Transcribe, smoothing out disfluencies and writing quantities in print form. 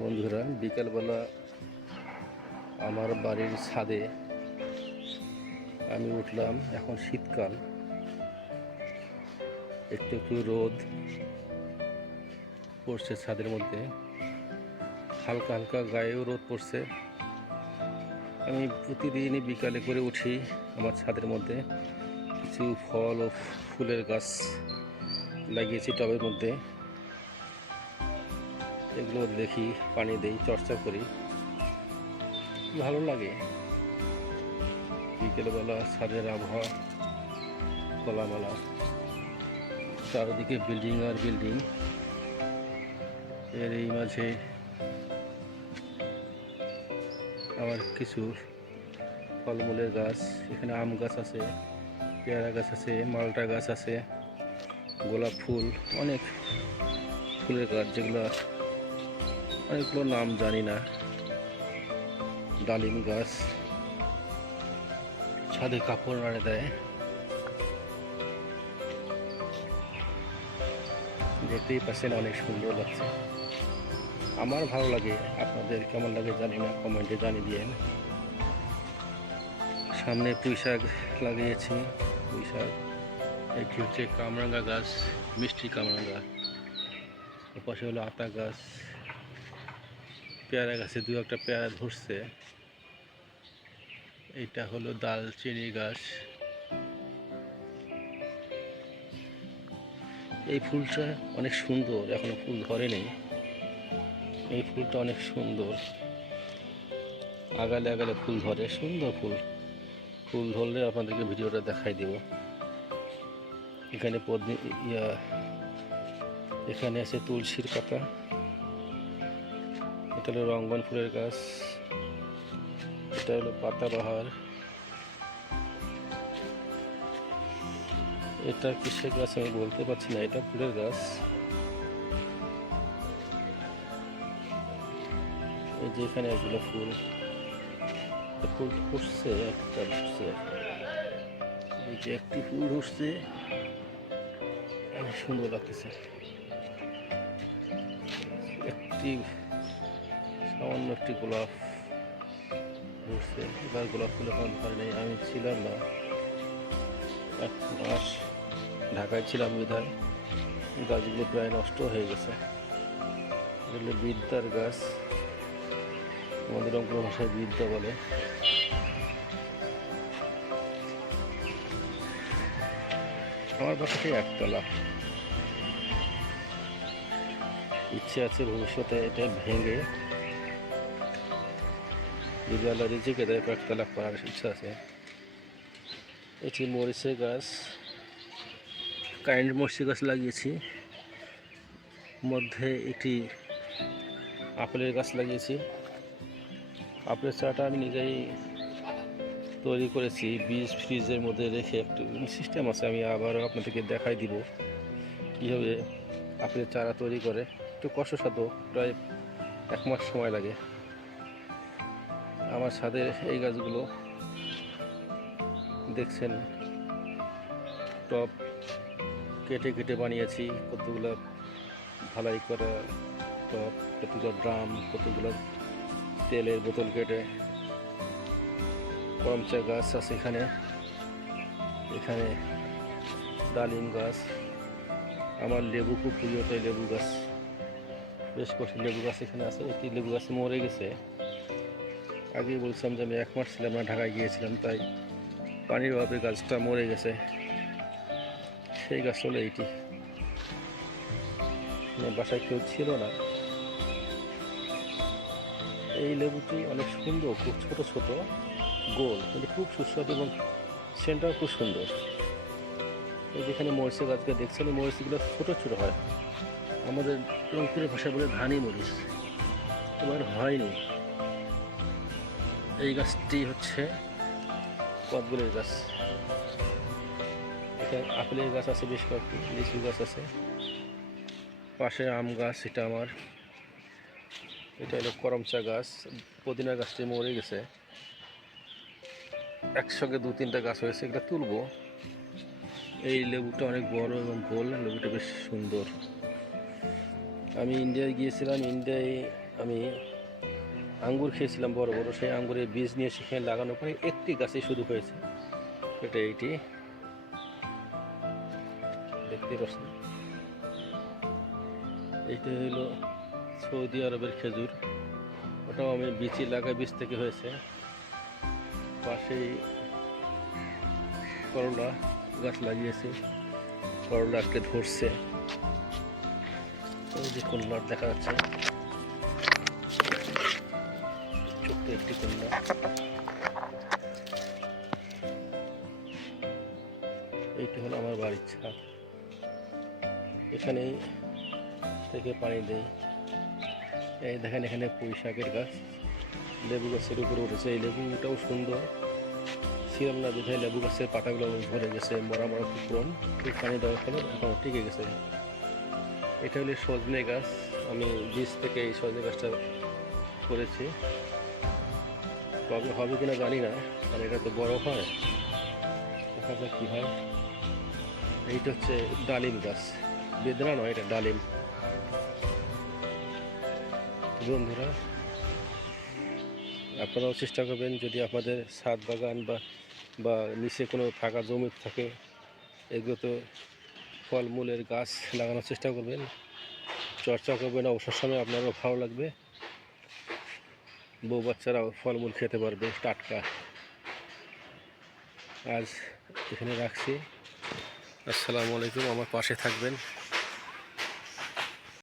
বন্ধুরা, বিকালবেলা আমার বাড়ির ছাদে আমি উঠলাম। এখন শীতকাল, একটু একটু রোদ পড়ছে ছাদের মধ্যে, হালকা হালকা গায়েও রোদ পড়ছে। আমি প্রতিদিনই বিকালে করে উঠি আমার ছাদের মধ্যে। কিছু ফল ও ফুলের গাছ লাগিয়েছি টবের মধ্যে, এগুলো দেখি, পানি দেই, চর্চা করি, ভালো লাগে। বিকেলবেলা ছাদের আবহাওয়া খোলামেলা, চারদিকে বিল্ডিং আর বিল্ডিং, এর এই মাঝে আমার কিছু ফলমূলের গাছ, এখানে আম গাছ আছে, পেয়ারা গাছ আছে, মালটা গাছ আছে, গোলাপ ফুল, অনেক ফুলের গাছ, যেগুলো অনেকগুলো নাম জানি না। ডালিম গাছ, ছাদে কাপড় নাড়ে দেয়, দেখতেই পাচ্ছেন, অনেক সুন্দর লাগছে। আমার ভালো লাগে, আপনাদের কেমন লাগে জানি না, কমেন্টে জানিয়ে দিয়েন। সামনে পুঁই শাক লাগিয়েছি, পুঁই শাক। এটি হচ্ছে কামরাঙ্গা গাছ, মিষ্টি কামরাঙ্গা। ওপাশে হলো আতা গাছ, পেয়ারা গাছে দু একটা পেয়ারা ধরছে। এইটা হলো দালচিনি গাছ। এই ফুলটা অনেক সুন্দর, এখনো ফুল ধরেনি। এই ফুলটা অনেক সুন্দর, আগালে আগালে ফুল ধরে, সুন্দর ফুল। ফুল ধরলে আপনাদেরকে ভিডিওটা দেখাই দেব। এখানে এখানে আছে তুলসীর পাতা। এটা হলো রঙ্গন ফুলের গাছ, এটা হলো পাতাবাহার। এটা কিসের গাছ আমি বলতে পারছি না, এটা ফুলের গাছ। এই যে এখানে এগুলো ফুল, ফুল ফুটছে, একটা ফুটছে, এই যে একটি ফুল ফুটছে, অনেক সুন্দর লাগতেছে। একটি সামান্য একটি গোলাপ ফুটছে। এবার গোলাপ ফুল এখন ধরে নেই, আমি ছিলাম না, 1 মাস ঢাকায় ছিলাম বিধায় গাছগুলো প্রায় নষ্ট হয়ে গেছে। এগুলো বিদ্যার গাছ, আমাদের রংপুর ভাষায় বিদ্যা বলে। আমার বাসাটি একতলা, ইচ্ছে আছে ভবিষ্যতে এটা ভেঙে যদি আল্লাহ রিজিকে দেয় একতলা করার ইচ্ছা আছে। এটি মরিচের গাছ, কারেন্ট মরিচ গাছ লাগিয়েছি। মধ্যে একটি আপেলের গাছ লাগিয়েছি। আপেলের চারাটা আমি নিজেই তৈরি করেছি, বীজ ফ্রিজের মধ্যে রেখে। একটু সিস্টেম আছে, আমি আবারও আপনাদেরকে দেখাই দিব কীভাবে আপেলের চারা তৈরি করে। একটু কষ্টসাধ্য, প্রায় 1 মাস সময় লাগে। আমার ছাদের এই গাছগুলো দেখছেন, টব কেটে কেটে বানিয়েছি, কতগুলো ঢালাই করা টব, কতগুলো ড্রাম, কতগুলো তেলের বোতল কেটে। করমচা গাছ আছে এখানে, এখানে ডালিম গাছ। আমার লেবু খুব প্রিয়, তাই লেবু গাছ, বেশ কয়েকটি লেবু গাছ এখানে আছে। একটি লেবু গাছ মরে গেছে। আগেই বলছিলাম যে আমি 1 মাস ছিলাম না, ঢাকায় গিয়েছিলাম, তাই পানির অভাবে গাছটা মরে গেছে। সেই গাছ হলো এইটি। বাসায় কেউ ছিল না। এই লেবুটি অনেক সুন্দর, খুব ছোট ছোট, গোল, কিন্তু খুব সুস্বাদু এবং সেন্টটাও খুব সুন্দর। এই যেখানে মরিচের গাছকে দেখছেন, মরিচগুলো ছোট ছোট হয়, আমাদের রংপুরের ভাষা বলে ধানি মরিচ। এবার হয়নি। এই গাছটি হচ্ছে কদবেলের গাছ। এখানে আপেলের গাছ আছে বেশ কয়েকটি, লিচু গাছ আছে, পাশে আম গাছ, এটা আমার। এটা হলো করমচা গাছ। পুদিনা গাছটি মরে গেছে, একসঙ্গে 2-3টা গাছ হয়েছে, এটা তুলবো। এই লেবুটা অনেক বড় এবং গোল, লেবুটা বেশ সুন্দর। আমি ইন্ডিয়ায় গিয়েছিলাম, ইন্ডিয়ায় আমি আঙ্গুর খেয়েছিলাম বড় বড়, সেই আঙ্গুরের বীজ নিয়ে সেখানে লাগানোর পরে একটি গাছে শুরু হয়েছে, এটা এইটি দেখতে পাচ্ছেন। এইটা হলো সৌদি আরবের খেজুর, ওটাও আমি বীজ লাগাই, বীজ থেকে হয়েছে। পাশেই করলা গাছ লাগিয়েছি, করলা আজকে ধরছে, ওই যে কল্যাণ দেখা যাচ্ছে, ছোট্ট একটি কল্যাণ। এইটা হলো আমার বাড়ির ছাদ, এখানেই থেকে পানি দেই। এই দেখেন এখানে পুঁই শাকের গাছ, লেবু গাছের উপরে উঠেছে, এই লেবুটাও সুন্দর ছিলাম না বিধায় লেবু গাছের পাতাগুলো ভরে গেছে, মরা মরা কুকুরন, ঠিক পানি দেওয়ার ফলে এখন টিকে গেছে। এটা হলো সজনে গাছ, আমি বীজ থেকে এই সজনে গাছটা করেছি, তবে হবে কিনা জানি না, কারণ এটা তো বড় হয়, দেখা যাক কী হয়। এইটা হচ্ছে ডালিম গাছ, বেদনা নয়, এটা ডালিম। বন্ধুরা, আপনারাও চেষ্টা করবেন, যদি আপনাদের ছাদ বাগান বা নিচে কোনো ফাঁকা জমি থাকে, এগুলোতে ফলমূলের গাছ লাগানোর চেষ্টা করবেন, চর্চা করবেন, অবসর সময় আপনারও ভালো লাগবে, বউ বাচ্চারাও ফলমূল খেতে পারবে টাটকা। আজ এখানে রাখছি, আসসালামু আলাইকুম, আমার পাশে থাকবেন।